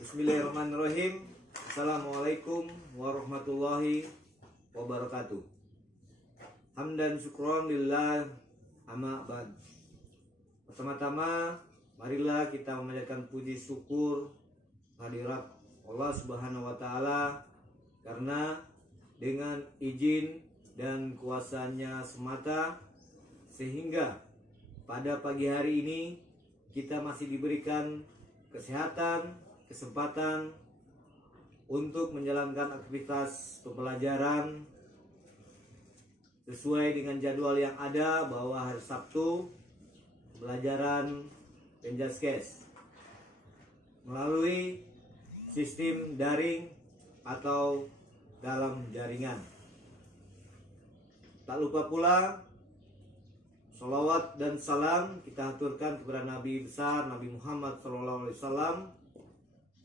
Bismillahirrahmanirrahim. Assalamualaikum warahmatullahi wabarakatuh. Hamdan syukron lillah, amma ba'd. Pertama-tama marilah kita memanjatkan puji syukur hadirat Allah Subhanahu wa taala, karena dengan izin dan kuasanya semata sehingga pada pagi hari ini kita masih diberikan kesehatan, kesempatan untuk menjalankan aktivitas pembelajaran sesuai dengan jadwal yang ada, bahwa hari Sabtu pembelajaran Penjaskes melalui sistem daring atau dalam jaringan. Tak lupa pula sholawat dan salam kita aturkan kepada Nabi besar Nabi Muhammad SAW.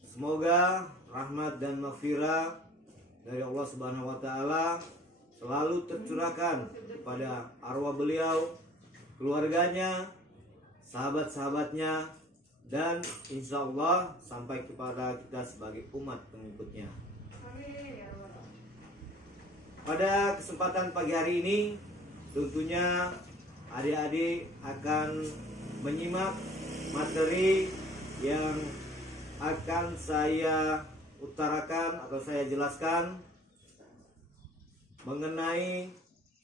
Semoga rahmat dan maghfirah dari Allah Subhanahu wa taala selalu tercurahkan kepada arwah beliau, keluarganya, sahabat-sahabatnya, dan insya Allah sampai kepada kita sebagai umat pengikutnya. Pada kesempatan pagi hari ini tentunya adik-adik akan menyimak materi yang akan saya utarakan atau saya jelaskan mengenai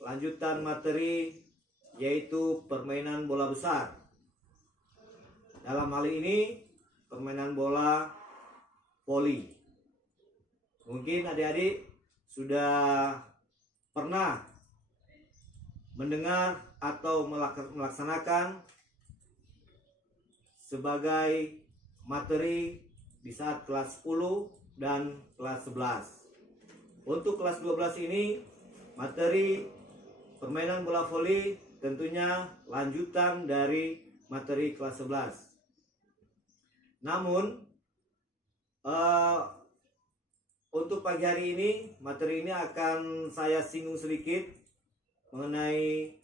lanjutan materi, yaitu permainan bola besar. Dalam hal ini permainan bola voli. Mungkin adik-adik sudah pernah mendengar atau melaksanakan sebagai materi di saat kelas 10 dan kelas 11. Untuk kelas 12 ini materi permainan bola voli tentunya lanjutan dari materi kelas 11. Namun untuk pagi hari ini materi ini akan saya singgung sedikit mengenai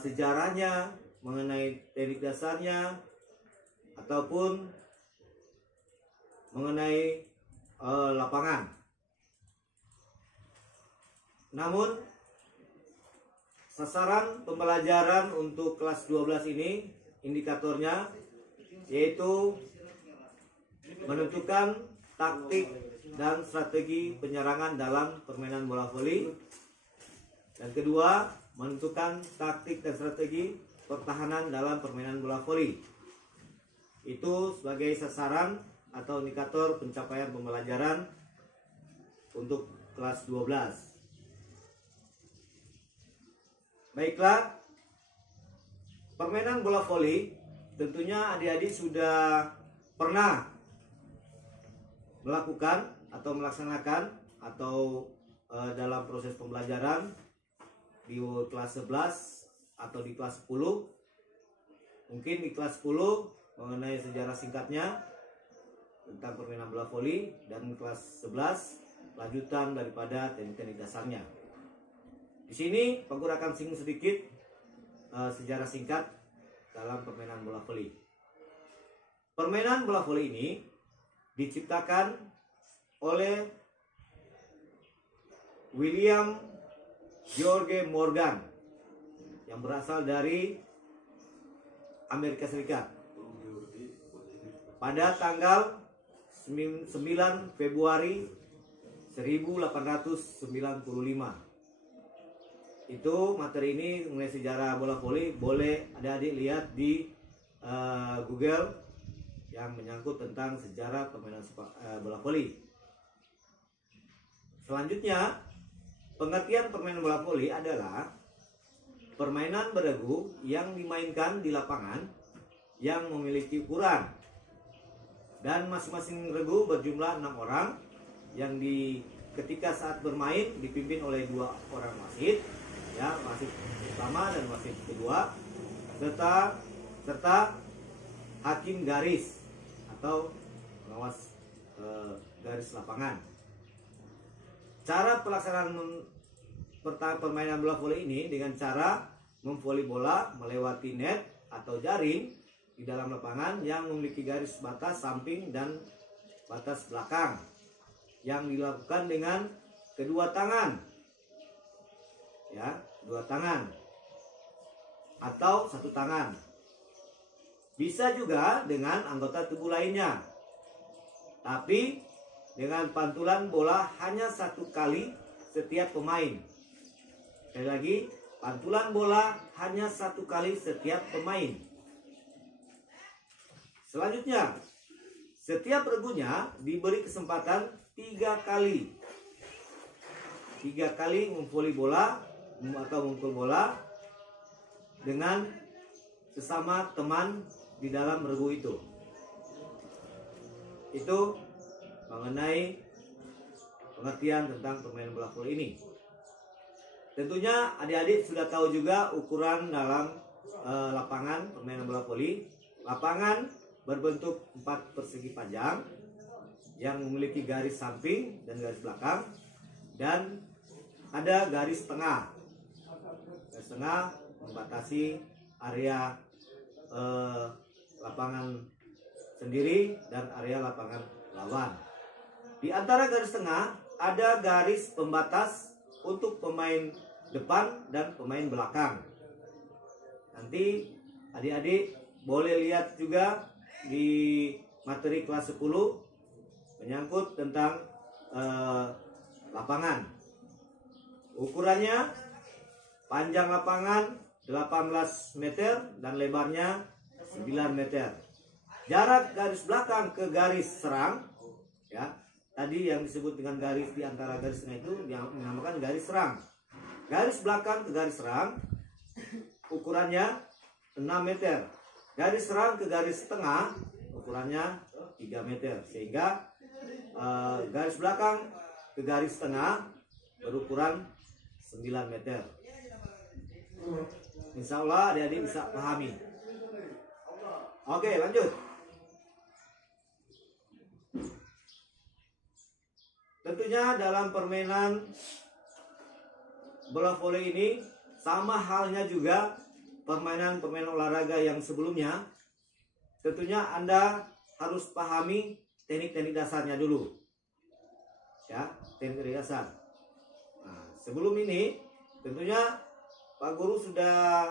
sejarahnya, mengenai teknik dasarnya, ataupun mengenai lapangan. Namun sasaran pembelajaran untuk kelas 12 ini indikatornya yaitu menentukan taktik dan strategi penyerangan dalam permainan bola voli. Dan kedua, menentukan taktik dan strategi pertahanan dalam permainan bola voli. Itu sebagai sasaran atau indikator pencapaian pembelajaran untuk kelas 12. Baiklah, permainan bola voli tentunya adik-adik sudah pernah melakukan atau melaksanakan atau dalam proses pembelajaran di kelas 11 atau di kelas 10. Mungkin di kelas 10 mengenai sejarah singkatnya tentang permainan bola voli, dan kelas 11 lanjutan daripada teknik-teknik dasarnya. Di sini Pak Guru akan singgung sedikit sejarah singkat dalam permainan bola voli. Permainan bola voli ini diciptakan oleh William George Morgan yang berasal dari Amerika Serikat pada tanggal 9 Februari 1895. Itu materi ini mengenai sejarah bola voli boleh adik-adik lihat di Google yang menyangkut tentang sejarah permainan bola voli. Selanjutnya, pengertian permainan bola voli adalah permainan beregu yang dimainkan di lapangan yang memiliki ukuran, dan masing-masing regu berjumlah 6 orang yang ketika saat bermain dipimpin oleh 2 orang wasit, ya, wasit pertama dan wasit kedua, serta hakim garis atau pengawas garis lapangan. Cara pelaksanaan permainan bola voli ini dengan cara memvoli bola melewati net atau jaring di dalam lapangan yang memiliki garis batas samping dan batas belakang yang dilakukan dengan kedua tangan, ya, dua tangan atau satu tangan. Bisa juga dengan anggota tubuh lainnya, tapi dengan pantulan bola hanya satu kali setiap pemain. Sekali lagi, pantulan bola hanya satu kali setiap pemain. Selanjutnya, setiap regunya diberi kesempatan 3 kali. 3 kali memvoli bola atau memukul bola dengan sesama teman di dalam regu itu. Itu mengenai pengertian tentang permainan bola voli ini. Tentunya adik-adik sudah tahu juga ukuran dalam lapangan permainan bola voli. Lapangan berbentuk 4 persegi panjang yang memiliki garis samping dan garis belakang, dan ada garis tengah. Garis tengah membatasi area lapangan sendiri dan area lapangan lawan. Di antara garis tengah ada garis pembatas untuk pemain depan dan pemain belakang. Nanti adik-adik boleh lihat juga di materi kelas 10 menyangkut tentang lapangan. Ukurannya, panjang lapangan 18 meter dan lebarnya 9 meter. Jarak garis belakang ke garis serang, ya, tadi yang disebut dengan garis di antara garis tengah itu yang dinamakan garis serang. Garis belakang ke garis serang ukurannya 6 meter. Garis serang ke garis tengah ukurannya 3 meter. Sehingga garis belakang ke garis tengah berukuran 9 meter. Insya Allah adik-adik bisa pahami. Oke, lanjut. Tentunya dalam permainan bola voli ini sama halnya juga permainan-permainan olahraga yang sebelumnya. Tentunya Anda harus pahami teknik-teknik dasarnya dulu, ya, teknik dasar. Nah, sebelum ini tentunya Pak Guru sudah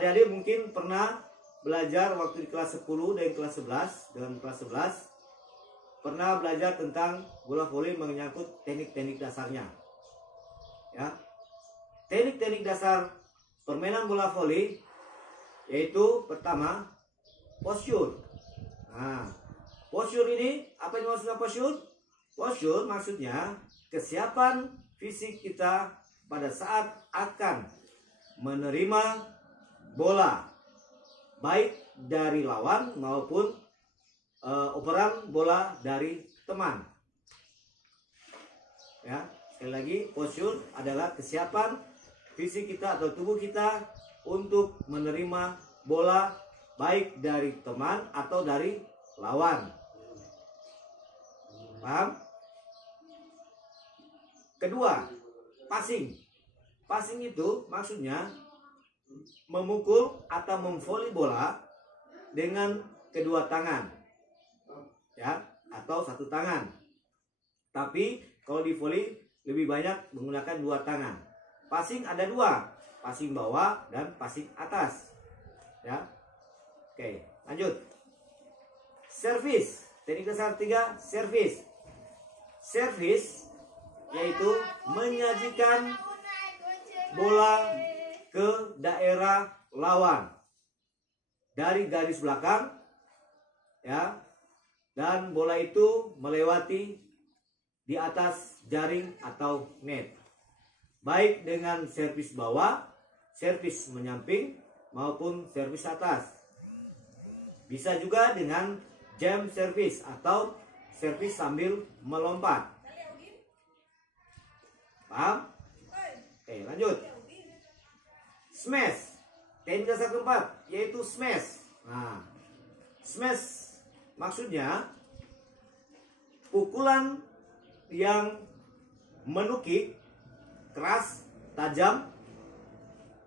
adik-adik mungkin pernah belajar waktu di kelas 10 dan kelas 11. Dengan kelas 11 pernah belajar tentang bola voli menyangkut teknik-teknik dasarnya, ya. Teknik-teknik dasar permainan bola voli yaitu pertama, postur. Nah, postur ini apa yang maksudnya postur? Postur maksudnya kesiapan fisik kita pada saat akan menerima bola, baik dari lawan maupun operan bola dari teman. Ya, sekali lagi, postur adalah kesiapan fisik kita atau tubuh kita untuk menerima bola baik dari teman atau dari lawan. Paham? Kedua, passing. Passing itu maksudnya memukul atau memvoli bola dengan kedua tangan, ya, atau satu tangan. Tapi kalau di voli lebih banyak menggunakan dua tangan. Passing ada dua, passing bawah dan passing atas, ya. Oke, lanjut. Servis. Teknik dasar 3, servis. Servis yaitu menyajikan bola ke daerah lawan dari garis belakang, ya, dan bola itu melewati di atas jaring atau net, baik dengan servis bawah, servis menyamping maupun servis atas. Bisa juga dengan jam servis atau servis sambil melompat. Paham? Oke, lanjut. Smash. Teknik dasar keempat yaitu smash. Nah, smash maksudnya pukulan yang menukik keras, tajam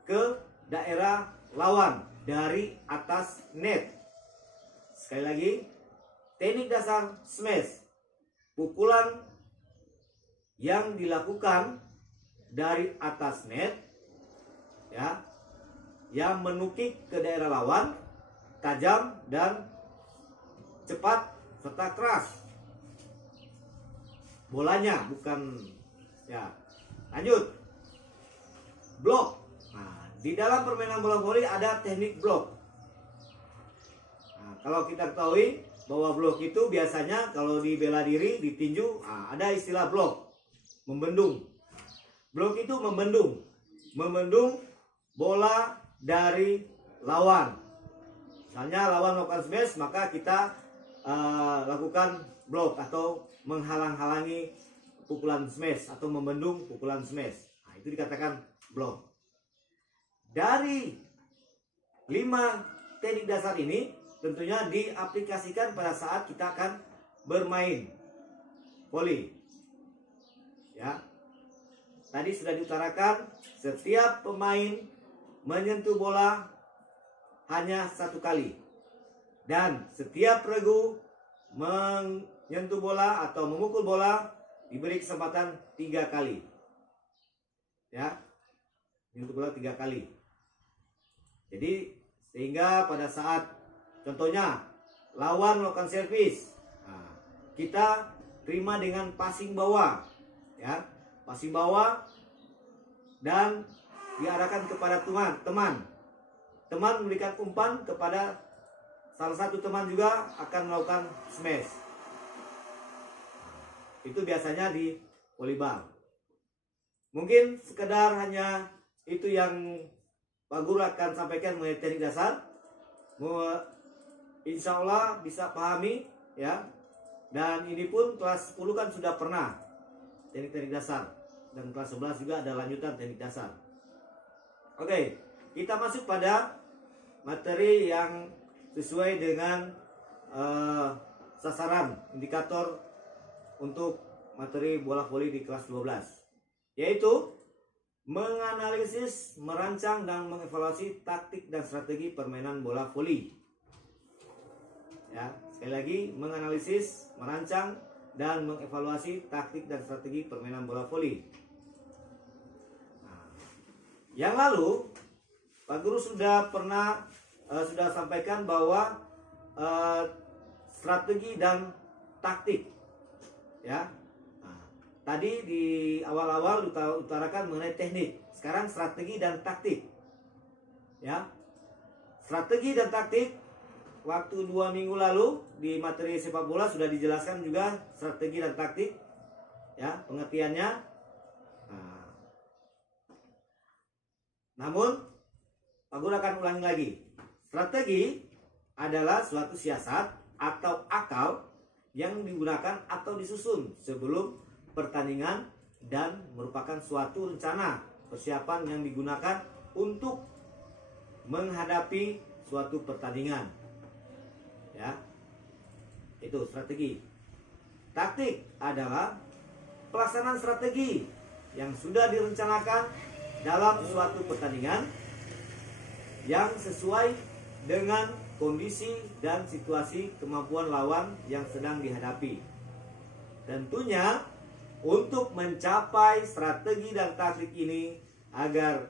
ke daerah lawan dari atas net. Sekali lagi, teknik dasar smash, pukulan yang dilakukan dari atas net, ya, yang menukik ke daerah lawan, tajam dan cepat serta keras. Bolanya bukan, ya. Lanjut, blok. Nah, di dalam permainan bola voli ada teknik blok. Nah, kalau kita ketahui bahwa blok itu biasanya kalau di bela diri, di tinju, ada istilah blok, membendung. Blok itu membendung bola dari lawan. Misalnya lawan melakukan smash, maka kita lakukan blok atau menghalang-halangi pukulan smash atau membendung pukulan smash. Nah, itu dikatakan blok. Dari 5 teknik dasar ini tentunya diaplikasikan pada saat kita akan bermain voli. Ya. Tadi sudah diutarakan, setiap pemain menyentuh bola hanya 1 kali. Dan setiap regu menyentuh bola atau memukul bola diberi kesempatan 3 kali. Ya. Menyentuh bola 3 kali. Jadi sehingga pada saat contohnya lawan melakukan servis, kita terima dengan passing bawah, ya, passing bawah dan diarahkan kepada teman memberikan umpan kepada salah satu teman juga akan melakukan smash. Itu biasanya di volleyball. Mungkin sekedar hanya itu yang Pak Guru akan sampaikan mengenai teknik dasar. Insya Allah bisa pahami, ya. Dan ini pun kelas 10 kan sudah pernah teknik-teknik dasar, dan kelas 11 juga ada lanjutan teknik dasar. Oke, kita masuk pada materi yang sesuai dengan sasaran indikator untuk materi bola voli di kelas 12, yaitu menganalisis, merancang, dan mengevaluasi taktik dan strategi permainan bola voli. Ya, sekali lagi, menganalisis, merancang, dan mengevaluasi taktik dan strategi permainan bola voli. Nah, yang lalu Pak Guru sudah sudah sampaikan bahwa strategi dan taktik, ya. Tadi di awal-awal utarakan mengenai teknik. Sekarang strategi dan taktik. Ya. Strategi dan taktik waktu 2 minggu lalu di materi sepak bola sudah dijelaskan juga strategi dan taktik. Ya, pengertiannya. Namun Pak Guru akan ulangi lagi. Strategi adalah suatu siasat atau akal yang digunakan atau disusun sebelum pertandingan dan merupakan suatu rencana persiapan yang digunakan untuk menghadapi suatu pertandingan. Ya. Itu strategi. Taktik adalah pelaksanaan strategi yang sudah direncanakan dalam suatu pertandingan yang sesuai dengan kondisi dan situasi kemampuan lawan yang sedang dihadapi. Tentunya untuk mencapai strategi dan taktik ini agar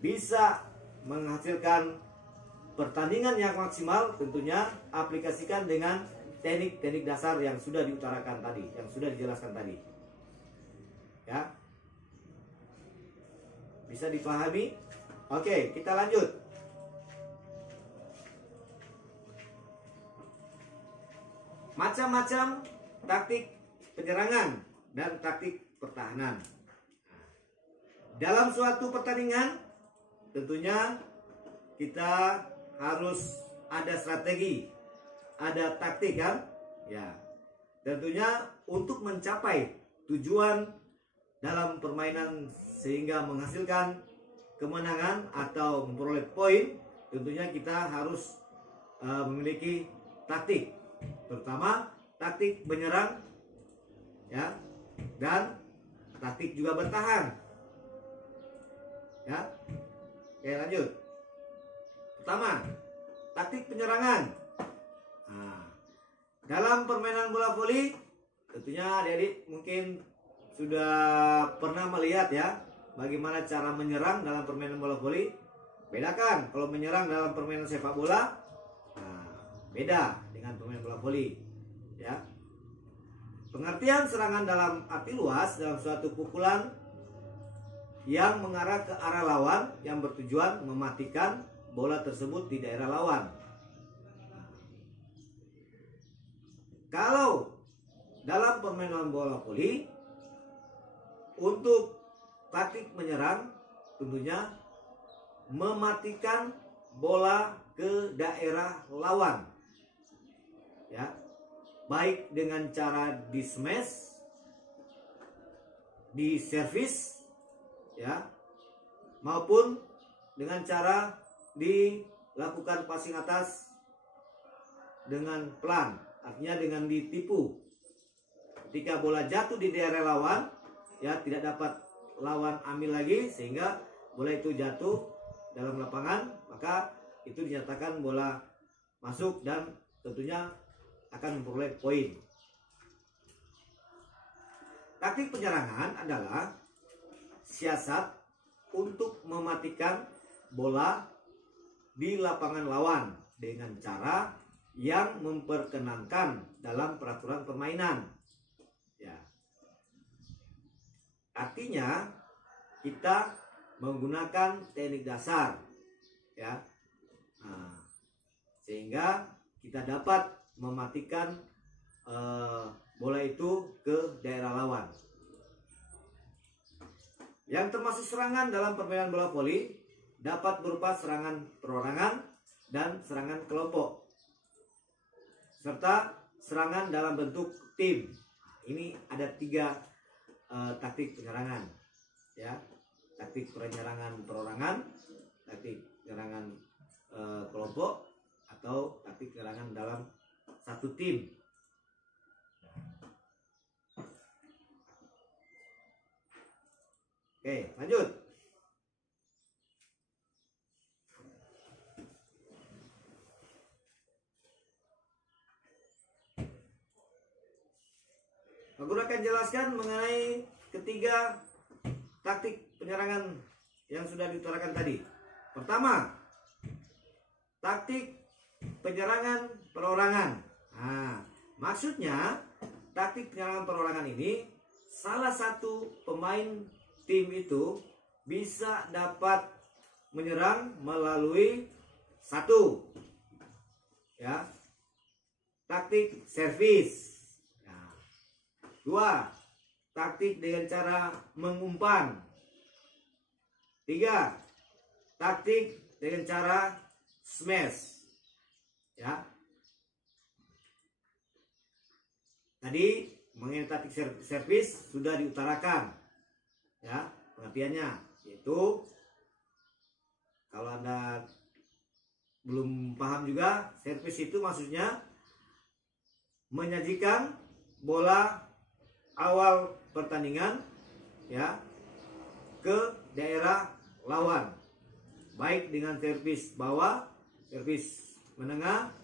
bisa menghasilkan pertandingan yang maksimal, tentunya aplikasikan dengan teknik-teknik dasar yang sudah diutarakan tadi, yang sudah dijelaskan tadi. Ya. Bisa dipahami? Oke, kita lanjut. Macam-macam taktik penyerangan dan taktik pertahanan. Dalam suatu pertandingan tentunya kita harus ada strategi, ada taktik, kan? Ya. Tentunya untuk mencapai tujuan dalam permainan sehingga menghasilkan kemenangan atau memperoleh poin, tentunya kita harus memiliki taktik, terutama taktik menyerang, ya, dan taktik juga bertahan. Ya. Oke, lanjut. Pertama, taktik penyerangan. Nah, dalam permainan bola voli, tentunya adik-adik mungkin sudah pernah melihat ya bagaimana cara menyerang dalam permainan bola voli. Bedakan kalau menyerang dalam permainan sepak bola, nah, beda dengan permainan bola voli, ya. Pengertian serangan dalam arti luas dalam suatu pukulan yang mengarah ke arah lawan yang bertujuan mematikan bola tersebut di daerah lawan. Kalau dalam permainan bola voli, untuk taktik menyerang tentunya mematikan bola ke daerah lawan, ya, baik dengan cara di smash, di servis, ya, maupun dengan cara dilakukan passing atas dengan pelan, artinya dengan ditipu. Ketika bola jatuh di daerah lawan, ya, tidak dapat lawan ambil lagi sehingga bola itu jatuh dalam lapangan, maka itu dinyatakan bola masuk dan tentunya akan memperoleh poin. Taktik penyerangan adalah siasat untuk mematikan bola di lapangan lawan dengan cara yang memperkenankan dalam peraturan permainan. Ya. Artinya kita menggunakan teknik dasar, ya, nah, sehingga kita dapat mematikan bola itu ke daerah lawan. Yang termasuk serangan dalam permainan bola voli dapat berupa serangan perorangan dan serangan kelompok, serta serangan dalam bentuk tim. Ini ada 3 taktik penyerangan, ya. Taktik penyerangan perorangan, taktik penyerangan kelompok, atau taktik penyerangan dalam satu tim. Oke, lanjut. Aku akan jelaskan mengenai ketiga taktik penyerangan yang sudah diutarakan tadi. Pertama, taktik penyerangan perorangan. Nah, maksudnya taktik penyerangan perorangan ini salah satu pemain tim itu bisa dapat menyerang melalui satu, ya, taktik servis. Nah, 2, taktik dengan cara mengumpan. 3, taktik dengan cara smash, ya. Tadi mengenai taktik servis sudah diutarakan, ya, pengertiannya, yaitu kalau Anda belum paham juga, servis itu maksudnya menyajikan bola awal pertandingan, ya, ke daerah lawan, baik dengan servis bawah, servis menengah,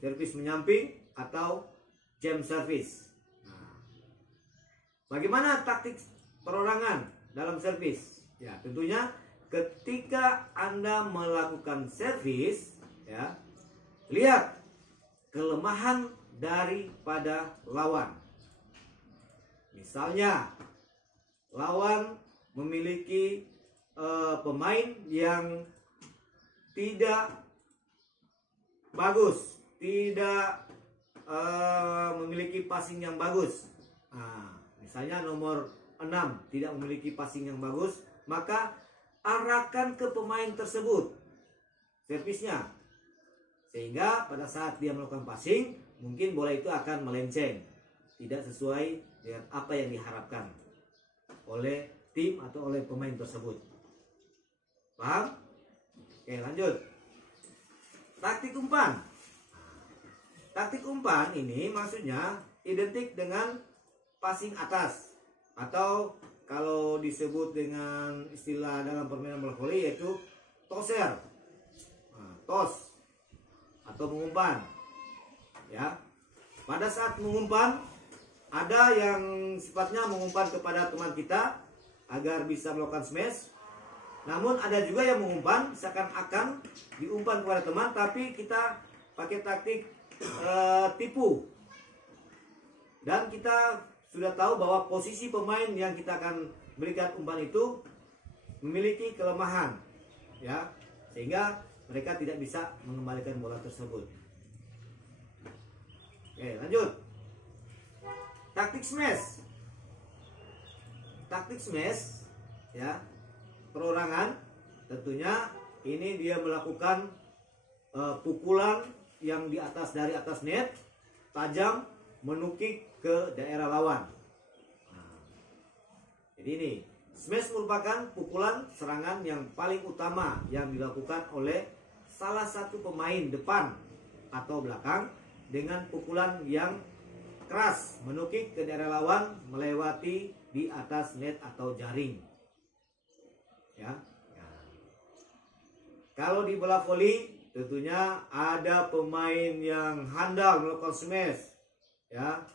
servis menyamping, atau jam servis. Nah, bagaimana taktik perorangan dalam servis? Ya, tentunya ketika Anda melakukan servis, ya, lihat kelemahan daripada lawan. Misalnya lawan memiliki pemain yang tidak bagus, tidak memiliki passing yang bagus. Nah, misalnya nomor 6 tidak memiliki passing yang bagus, maka arahkan ke pemain tersebut servisnya, sehingga pada saat dia melakukan passing, mungkin bola itu akan melenceng, tidak sesuai dengan apa yang diharapkan oleh tim atau oleh pemain tersebut. Paham? Oke, lanjut. Taktik umpan. Taktik umpan ini maksudnya identik dengan passing atas, atau kalau disebut dengan istilah dalam permainan bola voli yaitu toser. toss atau mengumpan. Ya, pada saat mengumpan ada yang sifatnya mengumpan kepada teman kita agar bisa melakukan smash. Namun ada juga yang mengumpan seakan-akan diumpan kepada teman, tapi kita pakai taktik tipu. Dan kita sudah tahu bahwa posisi pemain yang kita akan berikan umpan itu memiliki kelemahan, ya, sehingga mereka tidak bisa mengembalikan bola tersebut. Oke, lanjut. Taktik smash. Taktik smash, ya, perorangan. Tentunya ini dia melakukan pukulan yang dari atas net, tajam, menukik ke daerah lawan. Nah, jadi ini smash merupakan pukulan serangan yang paling utama yang dilakukan oleh salah satu pemain depan atau belakang dengan pukulan yang keras, menukik ke daerah lawan melewati di atas net atau jaring. Ya. Kalau di bola voli tentunya ada pemain yang handal melakukan smash. Ya.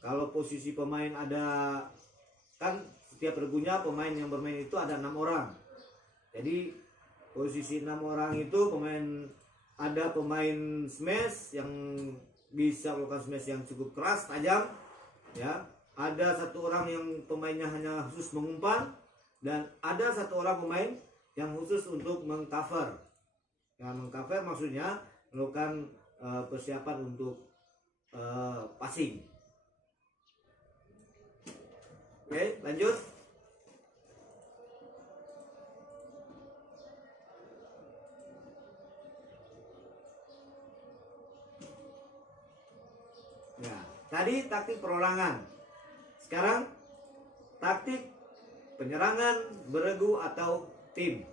Kalau posisi pemain ada, kan setiap regunya pemain yang bermain itu ada 6 orang. Jadi posisi 6 orang itu ada pemain smash yang bisa melakukan smash yang cukup keras, tajam, ya. Ada satu orang yang pemainnya hanya khusus mengumpan, dan ada satu orang pemain yang khusus untuk mengcover. Ya, mengcover maksudnya melakukan persiapan untuk passing. Oke, lanjut. Ya, tadi taktik perorangan. Sekarang taktik penyerangan beregu atau tim.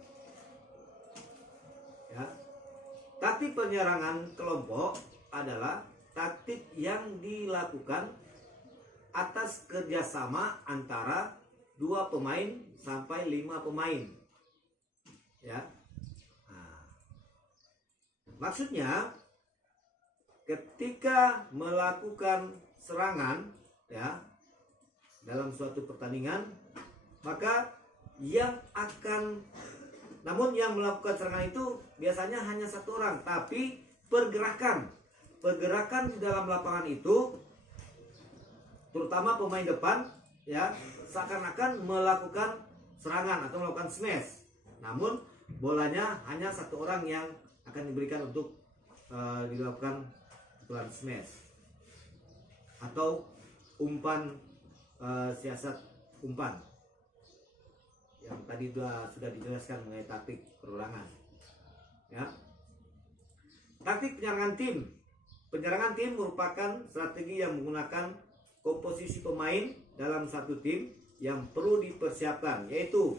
Ya. Taktik penyerangan kelompok adalah taktik yang dilakukan atas kerjasama antara 2 pemain sampai 5 pemain. Ya. Nah, maksudnya ketika melakukan serangan, ya, dalam suatu pertandingan, maka namun yang melakukan serangan itu biasanya hanya 1 orang, tapi pergerakan di dalam lapangan itu, terutama pemain depan, ya, seakan-akan melakukan serangan atau melakukan smash. Namun bolanya hanya 1 orang yang akan diberikan untuk dilakukan pukulan smash atau umpan, siasat umpan yang tadi sudah dijelaskan mengenai taktik perorangan. Ya. Taktik penyerangan tim. Penyerangan tim merupakan strategi yang menggunakan komposisi pemain dalam satu tim yang perlu dipersiapkan, yaitu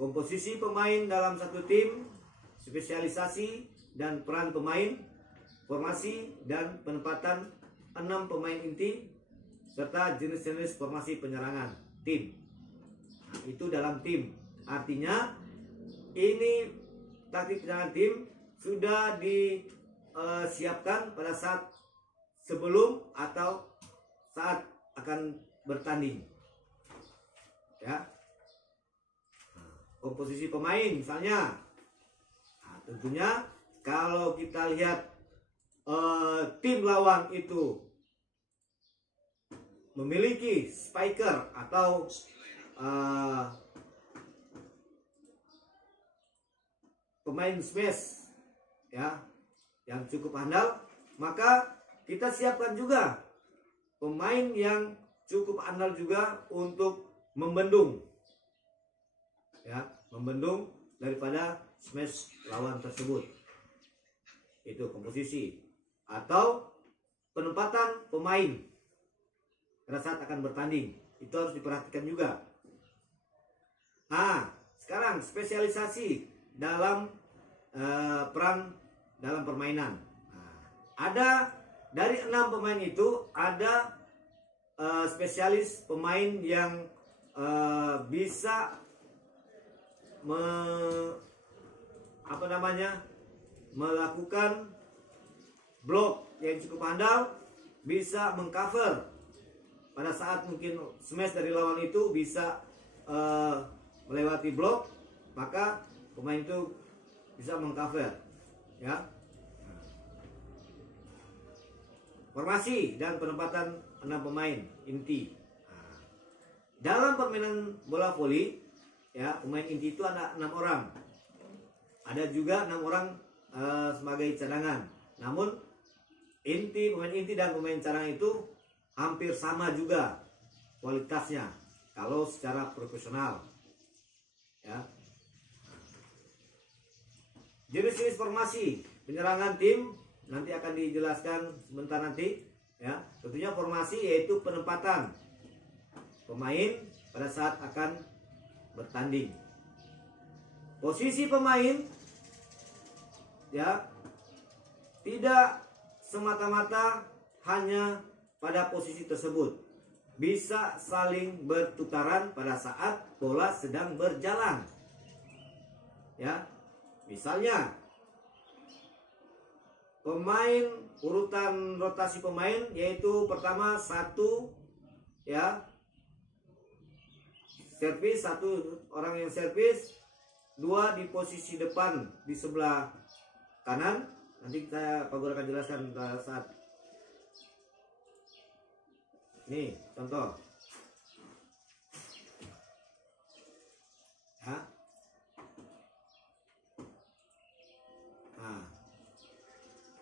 komposisi pemain dalam satu tim, spesialisasi dan peran pemain, formasi dan penempatan 6 pemain inti, serta jenis-jenis formasi penyerangan tim. Nah, itu dalam tim. Artinya ini taktik penyerangan tim sudah disiapkan pada saat sebelum atau saat akan bertanding. Ya. Nah, komposisi pemain misalnya. Nah, tentunya kalau kita lihat tim lawan itu memiliki spiker atau pemain smash, ya, yang cukup handal, maka kita siapkan juga pemain yang cukup andal juga untuk membendung, ya, membendung daripada smash lawan tersebut. Itu komposisi atau penempatan pemain pada saat akan bertanding, itu harus diperhatikan juga. Nah, sekarang spesialisasi dalam peran dalam permainan. Nah, ada dari 6 pemain itu ada spesialis pemain yang melakukan blok yang cukup handal, bisa mengcover pada saat mungkin smash dari lawan itu bisa melewati blok, maka pemain itu bisa mengcover, ya. Formasi dan penempatan 6 pemain inti. Dalam permainan bola voli, ya, pemain inti itu ada 6 orang. Ada juga 6 orang sebagai cadangan. Namun pemain inti dan pemain cadangan itu hampir sama juga kualitasnya kalau secara profesional, ya. Jenis-jenis formasi penyerangan tim nanti akan dijelaskan sebentar nanti, ya. Tentunya formasi yaitu penempatan pemain pada saat akan bertanding. Posisi pemain, ya, tidak semata-mata hanya pada posisi tersebut, bisa saling bertukaran pada saat bola sedang berjalan, ya. Misalnya pemain, urutan rotasi pemain yaitu pertama 1, ya, servis, 1 orang yang servis, 2 di posisi depan di sebelah kanan. Nanti Pak Guru akan jelaskan saat ini contoh, ya. Nah,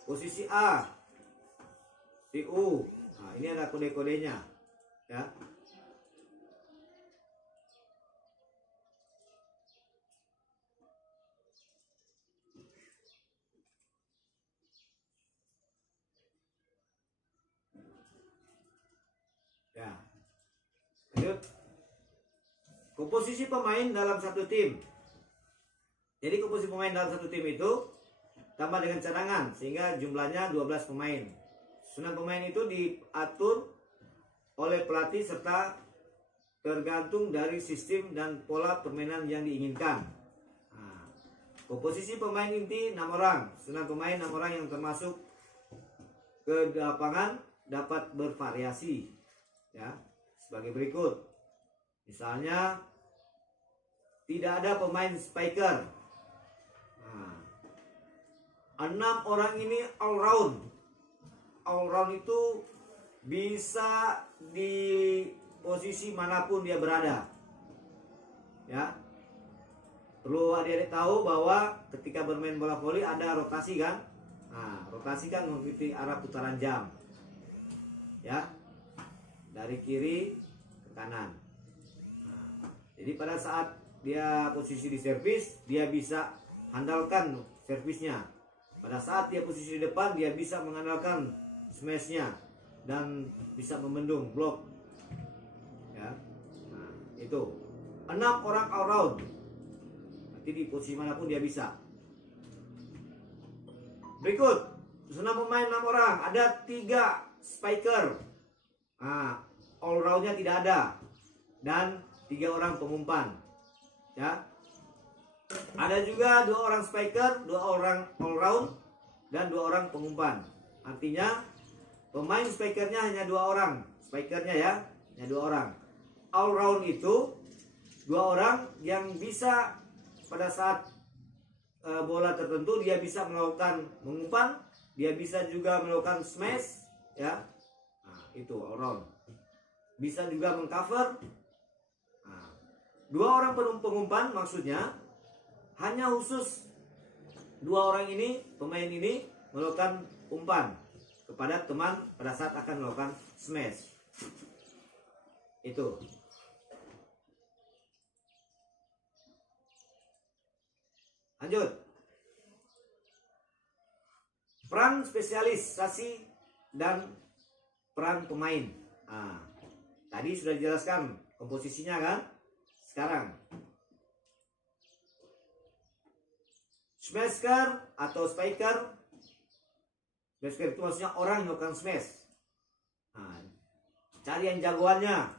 posisi A, si U. Nah, ini ada kode-kodenya, ya. Ya. Lanjut. Komposisi pemain dalam satu tim. Jadi komposisi pemain dalam satu tim itu tambah dengan cadangan sehingga jumlahnya 12 pemain. Susunan pemain itu diatur oleh pelatih serta tergantung dari sistem dan pola permainan yang diinginkan. Nah, komposisi pemain inti 6 orang. Susunan pemain 6 orang yang termasuk ke lapangan dapat bervariasi, ya, sebagai berikut. Misalnya tidak ada pemain spiker. Nah, 6 orang ini all round. All round itu bisa di posisi manapun dia berada, ya. Perlu adik-adik tahu bahwa ketika bermain bola voli ada rotasi kan. Nah, rotasi kan mengikuti arah putaran jam, ya, dari kiri ke kanan. Nah, jadi pada saat dia posisi di servis, dia bisa handalkan servisnya. Pada saat dia posisi di depan, dia bisa mengandalkan smashnya dan bisa membendung blok, ya. Nah, itu 6 orang all round. Nanti di posisi manapun dia bisa. Berikut susunan pemain 6 orang. Ada 3 spiker. Nah, all roundnya tidak ada, dan 3 orang pengumpan, ya. Ada juga 2 orang spiker, 2 orang all round, dan 2 orang pengumpan. Artinya pemain spikernya hanya 2 orang, spikernya, ya, hanya 2 orang. All round itu 2 orang yang bisa pada saat bola tertentu dia bisa melakukan mengumpan, dia bisa juga melakukan smash, ya. Nah, itu all round. Bisa juga mengcover. Nah, 2 orang pengumpan maksudnya hanya khusus 2 orang ini, pemain ini melakukan umpan kepada teman pada saat akan melakukan smash. Itu. Lanjut. Peran spesialisasi dan peran pemain. Nah, tadi sudah dijelaskan komposisinya kan? Sekarang smasher atau spiker. Smasher itu maksudnya orang yang melakukan smash. Nah, cari yang jagoannya,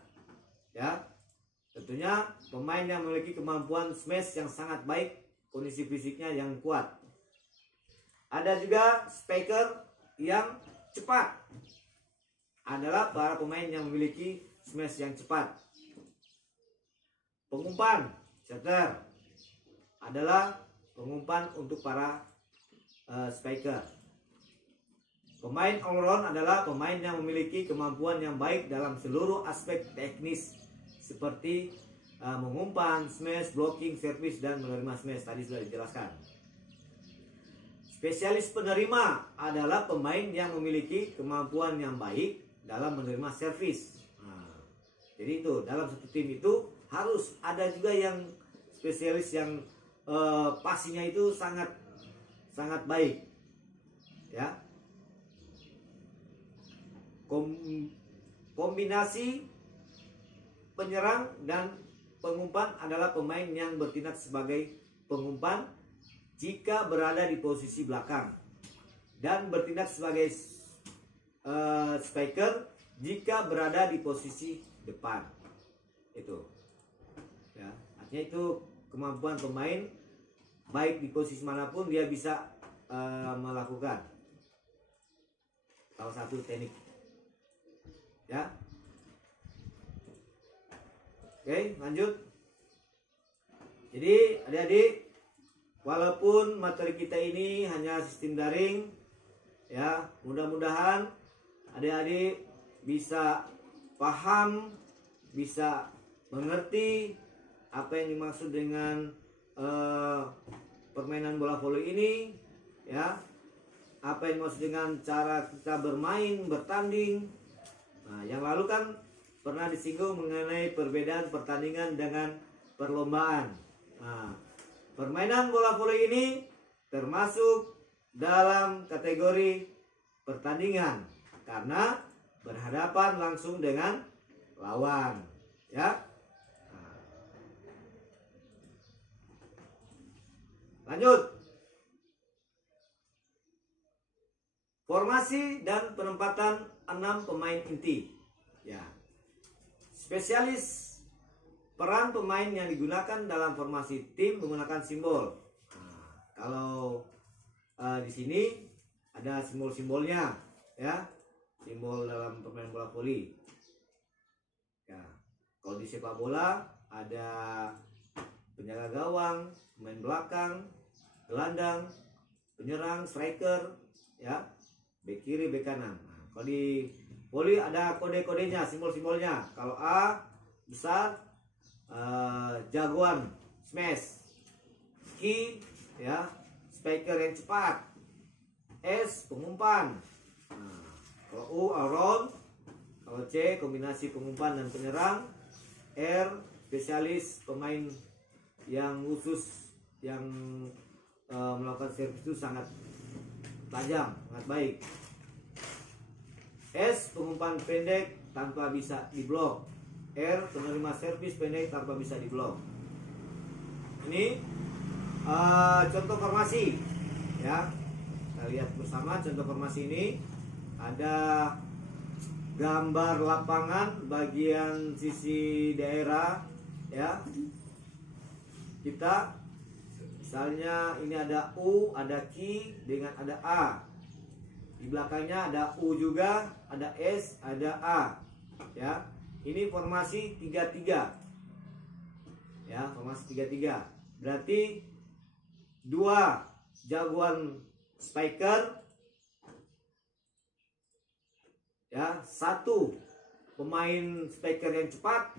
ya. Tentunya pemain yang memiliki kemampuan smash yang sangat baik kondisi fisiknya yang kuat. Ada juga spiker yang cepat, adalah para pemain yang memiliki smash yang cepat. Pengumpan setter adalah pengumpan untuk para spiker. Pemain all round adalah pemain yang memiliki kemampuan yang baik dalam seluruh aspek teknis seperti mengumpan, smash, blocking, service, dan menerima smash. Tadi sudah dijelaskan. Spesialis penerima adalah pemain yang memiliki kemampuan yang baik dalam menerima servis. Jadi itu dalam satu tim itu harus ada juga yang spesialis yang passingnya itu sangat baik, ya. Kombinasi penyerang dan pengumpan adalah pemain yang bertindak sebagai pengumpan jika berada di posisi belakang dan bertindak sebagai spiker jika berada di posisi depan. Itu, ya, artinya itu kemampuan pemain baik di posisi manapun dia bisa melakukan salah satu teknik, ya. Oke, lanjut. Jadi adik-adik, walaupun materi kita ini hanya sistem daring, ya, mudah-mudahan adik-adik bisa paham, bisa mengerti apa yang dimaksud dengan permainan bola voli ini, ya. Apa yang dimaksud dengan cara kita bermain, bertanding. Nah, yang lalu kan pernah disinggung mengenai perbedaan pertandingan dengan perlombaan. Nah, permainan bola voli ini termasuk dalam kategori pertandingan karena berhadapan langsung dengan lawan, ya. Nah, lanjut. Formasi dan penempatan 6 pemain inti, ya. Spesialis peran pemain yang digunakan dalam formasi tim menggunakan simbol. Nah, kalau di sini ada simbol-simbolnya, ya, simbol dalam permainan bola voli. Ya, kalau di sepak bola ada penjaga gawang, pemain belakang, gelandang, penyerang, striker, ya, bek kiri, bek kanan. Nah, kalau di voli ada kode-kodenya, simbol-simbolnya. Kalau A besar, jagoan, smash. Q, ya, spiker yang cepat. S, pengumpan. Nah, kalau U, around. Kalau C, kombinasi pengumpan dan penyerang. R, spesialis, pemain yang khusus yang melakukan servis itu sangat tajam, sangat baik. S, pengumpan pendek tanpa bisa diblok. R, penerima servis pendek tanpa bisa diblok. Ini contoh formasi, ya. Kita lihat bersama contoh formasi ini. Ada gambar lapangan bagian sisi daerah, ya. Kita misalnya ini ada U, ada Q dengan ada A. Di belakangnya ada U juga, ada S, ada A, ya. Ini formasi 3-3. Ya, formasi 3-3. Berarti 2 jagoan spiker, ya, 1 pemain spiker yang cepat,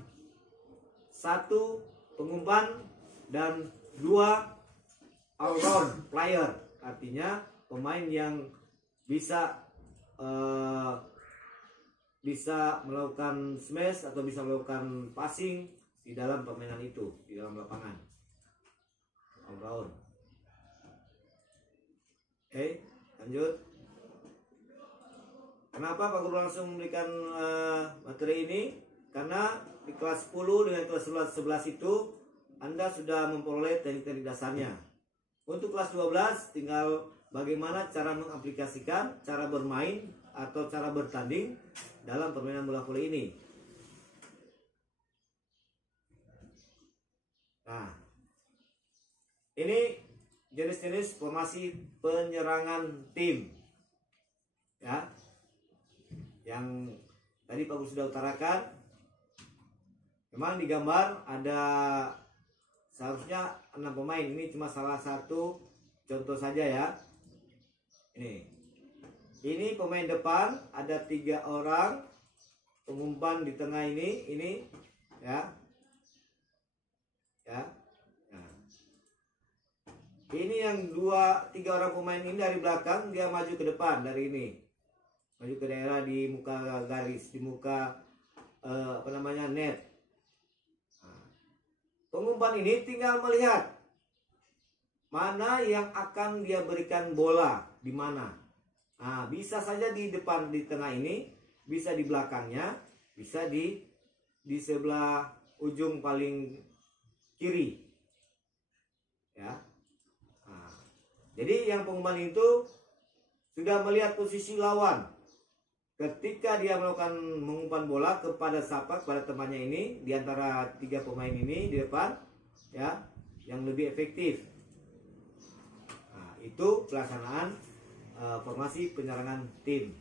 1 pengumpan, dan 2 all-round player, artinya pemain yang bisa melakukan smash atau bisa melakukan passing di dalam permainan itu, di dalam lapangan. All-round. Oke, lanjut. Kenapa Pak Guru langsung memberikan materi ini? Karena di kelas 10 dengan kelas 11 itu Anda sudah memperoleh teknik-teknik dasarnya. Untuk kelas 12 tinggal bagaimana cara mengaplikasikan, cara bermain atau cara bertanding dalam permainan bola voli ini. Nah, ini jenis-jenis formasi penyerangan tim. Ya. Yang tadi Pak Guru sudah utarakan. Memang di gambar ada seharusnya 6 pemain. Ini cuma salah satu contoh saja ya. Ini pemain depan ada 3 orang. Pengumpan di tengah ini ya. Ya. Nah. Ini yang 2-3 orang pemain ini dari belakang dia maju ke depan dari ini. Maju ke daerah di muka garis, di muka net. Nah. Pengumpan ini tinggal melihat mana yang akan dia berikan bola di mana. Nah, bisa saja di depan di tengah ini, bisa di belakangnya, bisa di sebelah ujung paling kiri. Ya. Nah, jadi yang pengumpan itu sudah melihat posisi lawan. Ketika dia melakukan mengumpan bola kepada kepada temannya ini di antara 3 pemain ini di depan, ya, yang lebih efektif. Nah, itu pelaksanaan formasi penyerangan tim.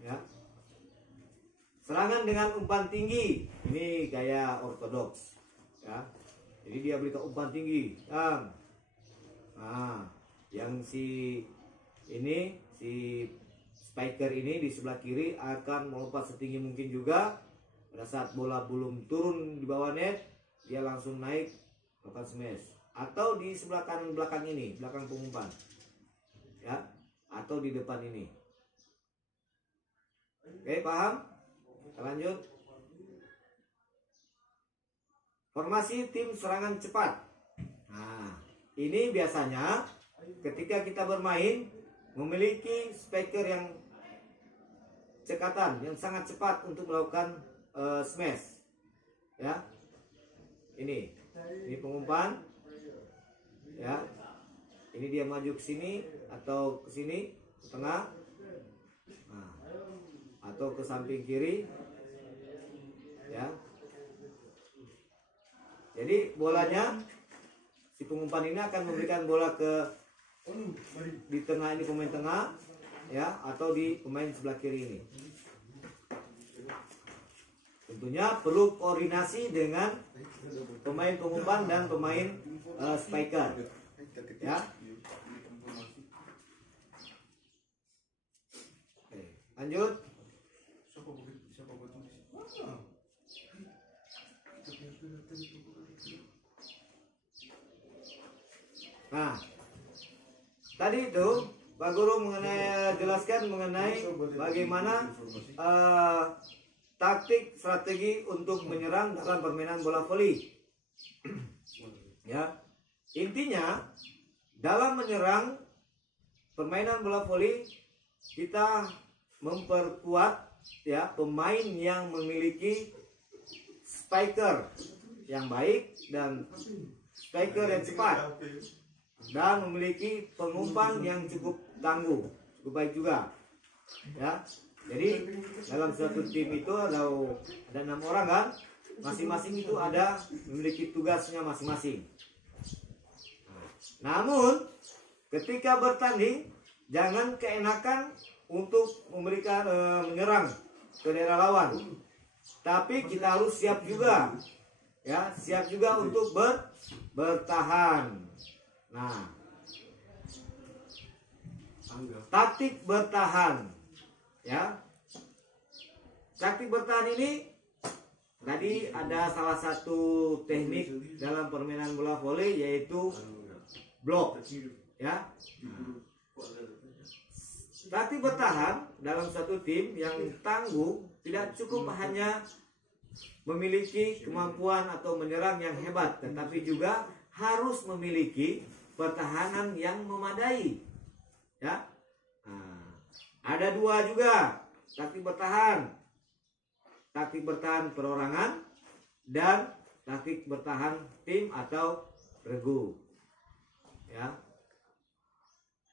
Ya. Serangan dengan umpan tinggi, ini gaya ortodoks. Ya. Jadi dia berikan umpan tinggi. Nah, yang si spiker ini di sebelah kiri akan melompat setinggi mungkin juga. Pada saat bola belum turun di bawah net, dia langsung naik melakukan smash. Atau di sebelah kanan belakang ini, belakang pengumpan. Ya, atau di depan ini. Oke, paham? Kita lanjut. Formasi tim serangan cepat. Nah, ini biasanya ketika kita bermain memiliki spiker yang cekatan, yang sangat cepat untuk melakukan smash. Ya. Ini pengumpan. Ya. Ini dia maju ke sini atau ke sini, ke tengah. Nah, atau ke samping kiri. Ya. Jadi bolanya si pengumpan ini akan memberikan bola ke di tengah ini, pemain tengah, ya, atau di pemain sebelah kiri ini. Tentunya perlu koordinasi dengan pemain pengumpan dan pemain spiker. Ya. Oke, lanjut. Nah, tadi itu Pak Guru jelaskan mengenai bagaimana taktik strategi untuk menyerang dalam permainan bola voli. Ya, intinya dalam menyerang permainan bola voli kita memperkuat ya pemain yang memiliki spiker yang baik dan spiker yang cepat dan memiliki pengumpan yang cukup tangguh, cukup baik juga. Ya, jadi dalam suatu tim itu ada 6 orang kan, masing-masing itu ada memiliki tugasnya masing-masing. Namun ketika bertanding jangan keenakan untuk memberikan menyerang ke daerah lawan, tapi kita harus siap juga, ya, siap juga untuk bertahan. Nah, taktik bertahan, ya, taktik bertahan ini tadi ada salah satu teknik dalam permainan bola voli yaitu blok, ya. Taktik bertahan dalam satu tim yang tangguh tidak cukup hanya memiliki kemampuan atau menyerang yang hebat, tetapi juga harus memiliki pertahanan yang memadai. Ya, nah, ada 2 juga taktik bertahan perorangan dan taktik bertahan tim atau regu. Ya,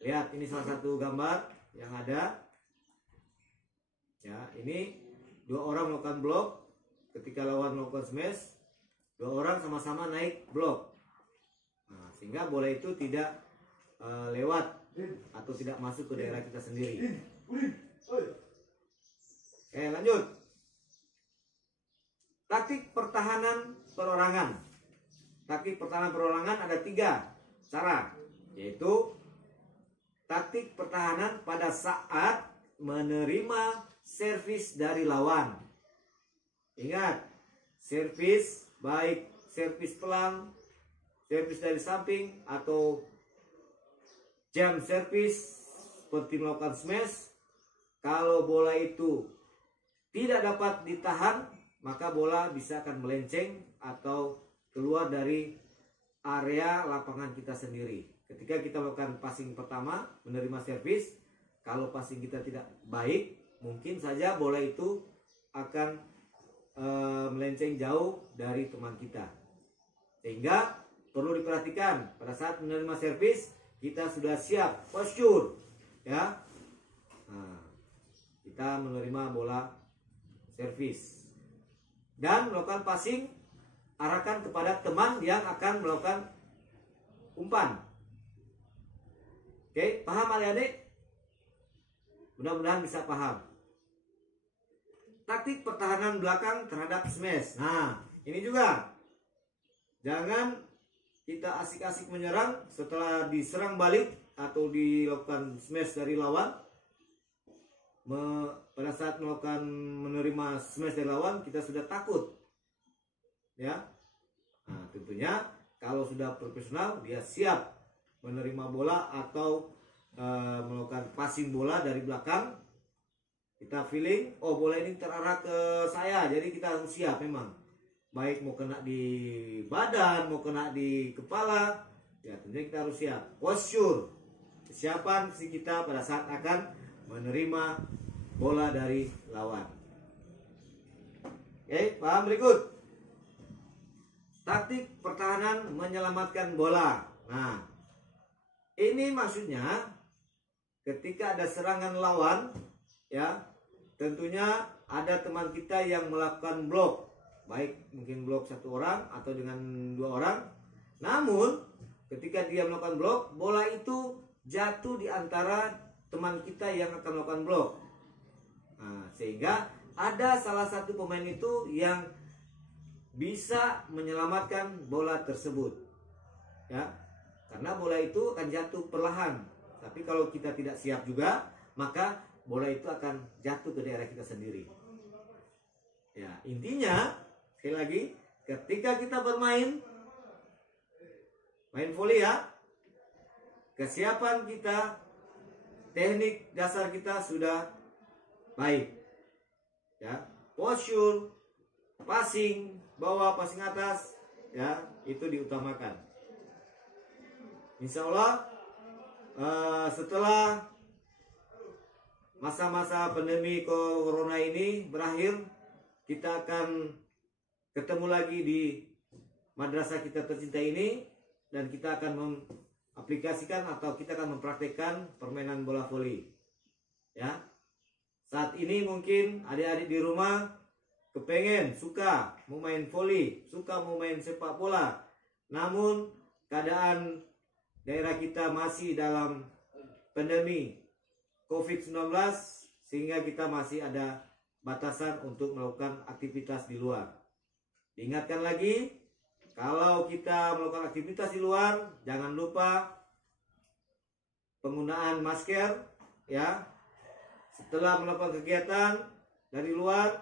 lihat ini salah satu gambar yang ada. Ya, ini 2 orang melakukan blok ketika lawan melakukan smash. 2 orang sama-sama naik blok. Nah, sehingga bola itu tidak lewat atau tidak masuk ke daerah kita sendiri. Oke, lanjut. Taktik pertahanan perorangan. Taktik pertahanan perorangan ada 3 cara, yaitu taktik pertahanan pada saat menerima servis dari lawan. Ingat, servis baik servis pelan, servis dari samping, atau jam servis seperti melakukan smash. Kalau bola itu tidak dapat ditahan, maka bola bisa akan melenceng atau keluar dari area lapangan kita sendiri. Ketika kita melakukan passing pertama, menerima servis, kalau passing kita tidak baik, mungkin saja bola itu akan melenceng jauh dari teman kita. Sehingga perlu diperhatikan pada saat menerima servis, kita sudah siap posture, ya. Nah, kita menerima bola servis dan melakukan passing, arahkan kepada teman yang akan melakukan umpan. Oke, paham adik-adik? Mudah-mudahan bisa paham. Taktik pertahanan belakang terhadap smash. Nah, ini juga jangan kita asik-asik menyerang setelah diserang balik atau dilakukan smash dari lawan. Pada saat melakukan menerima smash dari lawan, kita sudah takut, ya. Nah, tentunya kalau sudah profesional, dia siap menerima bola atau melakukan passing bola dari belakang. Kita feeling, oh bola ini terarah ke saya, jadi kita harus siap memang. Baik mau kena di badan, mau kena di kepala, ya tentunya kita harus siap. Posture, kesiapan kita pada saat akan menerima bola dari lawan. Oke, paham? Berikut taktik pertahanan menyelamatkan bola. Nah, ini maksudnya ketika ada serangan lawan, ya, tentunya ada teman kita yang melakukan blok, baik mungkin blok 1 orang atau dengan 2 orang. Namun ketika dia melakukan blok, bola itu jatuh di antara teman kita yang akan melakukan blok. Nah, sehingga ada salah satu pemain itu yang bisa menyelamatkan bola tersebut, ya, karena bola itu akan jatuh perlahan. Tapi kalau kita tidak siap juga, maka bola itu akan jatuh ke daerah kita sendiri. Ya, intinya sekali lagi, ketika kita bermain main volley, ya, kesiapan kita, teknik dasar kita sudah baik, ya, posture, passing bawah, passing atas, ya, itu diutamakan. Insya Allah setelah masa-masa pandemi corona ini berakhir, kita akan ketemu lagi di madrasah kita tercinta ini, dan kita akan mengaplikasikan atau kita akan mempraktekkan permainan bola voli, ya. Saat ini mungkin adik-adik di rumah kepengen, suka mau main voli, suka mau main sepak bola, namun keadaan daerah kita masih dalam pandemi COVID-19, sehingga kita masih ada batasan untuk melakukan aktivitas di luar. Diingatkan lagi, kalau kita melakukan aktivitas di luar, jangan lupa penggunaan masker, ya. Setelah melakukan kegiatan dari luar,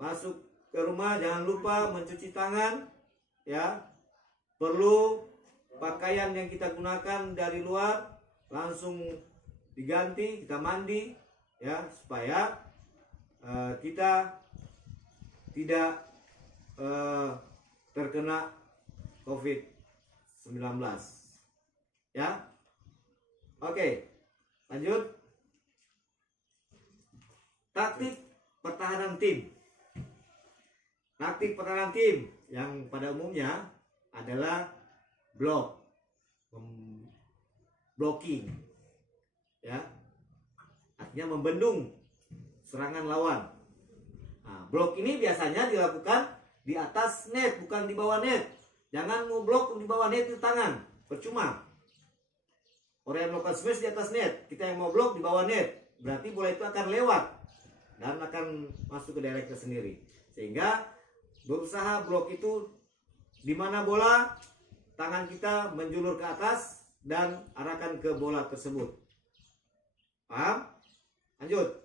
masuk ke rumah, jangan lupa mencuci tangan, ya. Perlu pakaian yang kita gunakan dari luar langsung diganti, kita mandi, ya, supaya kita tidak terkena COVID-19, ya. Oke, lanjut. Taktik pertahanan tim. Taktik pertahanan tim yang pada umumnya adalah blocking, ya, artinya membendung serangan lawan. Nah, blok ini biasanya dilakukan di atas net, bukan di bawah net. Jangan mau blok di bawah net itu tangan, percuma. Orang yang melakukan smash di atas net, kita yang mau blok di bawah net, berarti bola itu akan lewat dan akan masuk ke daerah kita sendiri. Sehingga berusaha blok itu di mana bola, tangan kita menjulur ke atas dan arahkan ke bola tersebut. Paham? Lanjut.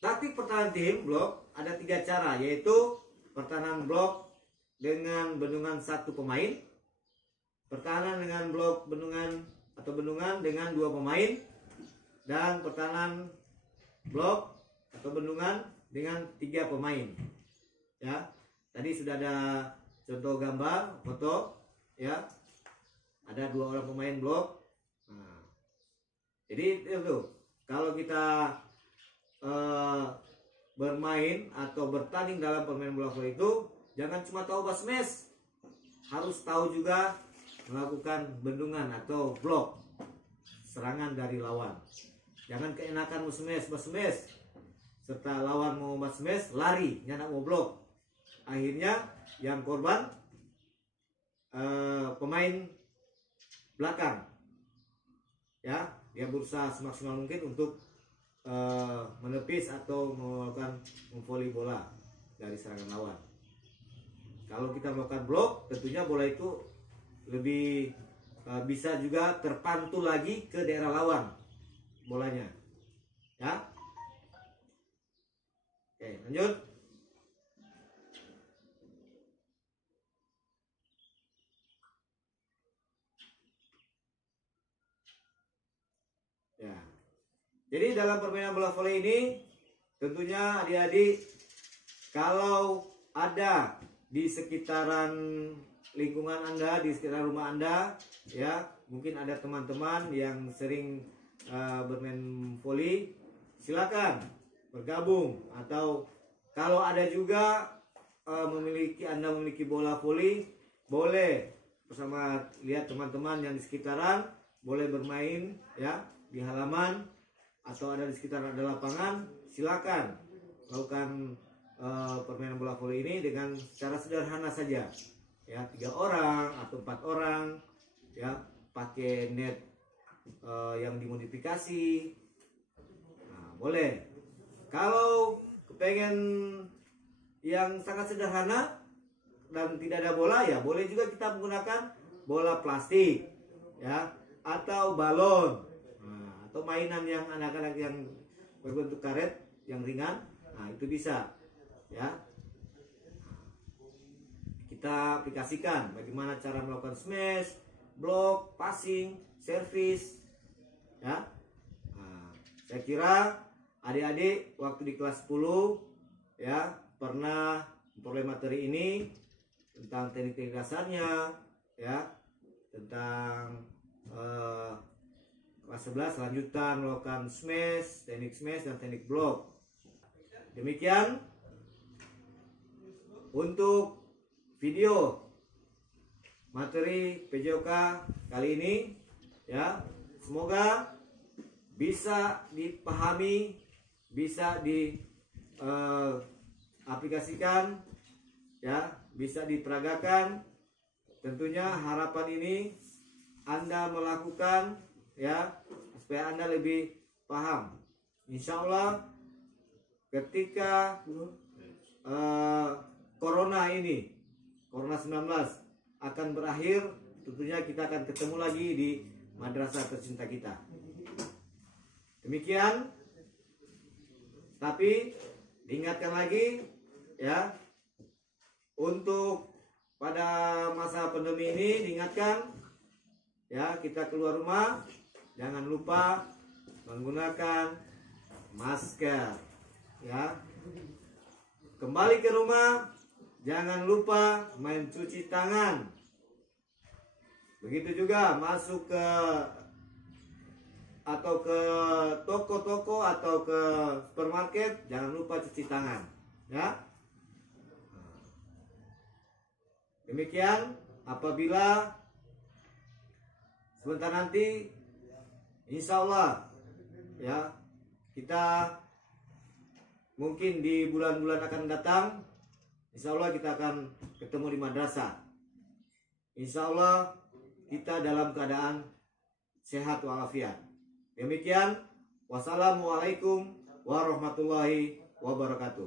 Taktik pertahanan tim blok ada 3 cara, yaitu pertahanan blok dengan bendungan 1 pemain, pertahanan dengan blok bendungan atau bendungan dengan 2 pemain, dan pertahanan blok atau bendungan dengan 3 pemain. Ya, tadi sudah ada contoh gambar foto, ya, ada 2 orang pemain blok. Nah, jadi itu kalau kita bermain atau bertanding dalam permainan bola voli itu, jangan cuma tahu bas smash, harus tahu juga melakukan bendungan atau blok serangan dari lawan. Jangan keenakan mau smash, bas smash, serta lawan mau bas smash, lari, nyanak mau blok. Akhirnya yang korban pemain belakang, ya, dia berusaha semaksimal mungkin untuk menepis atau melakukan memvoli bola dari serangan lawan. Kalau kita melakukan blok, tentunya bola itu lebih bisa juga terpantul lagi ke daerah lawan bolanya, ya. Oke, lanjut. Ya. Jadi dalam permainan bola voli ini, tentunya adik-adik, kalau ada di sekitaran lingkungan Anda, di sekitar rumah Anda, ya, mungkin ada teman-teman yang sering bermain voli, silakan bergabung. Atau kalau ada juga Anda memiliki bola voli, boleh bersama, lihat teman-teman yang di sekitaran, boleh bermain, ya, di halaman atau ada di sekitar ada lapangan, silakan lakukan permainan bola voli ini dengan cara sederhana saja, ya, 3 orang atau 4 orang, ya, pakai net yang dimodifikasi. Nah, boleh. Kalau kepengen yang sangat sederhana dan tidak ada bola, ya boleh juga kita menggunakan bola plastik, ya, atau balon. Atau mainan yang anak-anak yang berbentuk karet yang ringan, nah itu bisa, ya. Kita aplikasikan bagaimana cara melakukan smash, blok, passing, service, ya. Nah, saya kira adik-adik waktu di kelas 10, ya, pernah memperoleh materi ini tentang teknik-teknik dasarnya, ya, tentang kelas 11 lanjutan melakukan smash, teknik smash dan teknik blok. Demikian untuk video materi PJOK kali ini, ya. Semoga bisa dipahami, bisa diaplikasikan, ya, bisa diperagakan. Tentunya harapan ini Anda melakukan, ya, supaya Anda lebih paham. Insya Allah ketika Corona 19 akan berakhir, tentunya kita akan ketemu lagi di madrasah tercinta kita. Demikian. Tapi diingatkan lagi, ya, untuk pada masa pandemi ini diingatkan, ya, kita keluar rumah jangan lupa menggunakan masker, ya. Kembali ke rumah jangan lupa mencuci tangan. Begitu juga masuk ke toko-toko atau ke supermarket, jangan lupa cuci tangan, ya. Demikian, apabila sebentar nanti insya Allah, ya, kita mungkin di bulan-bulan akan datang, insya Allah kita akan ketemu di madrasah. Insya Allah kita dalam keadaan sehat walafiat. Demikian, wassalamualaikum warahmatullahi wabarakatuh.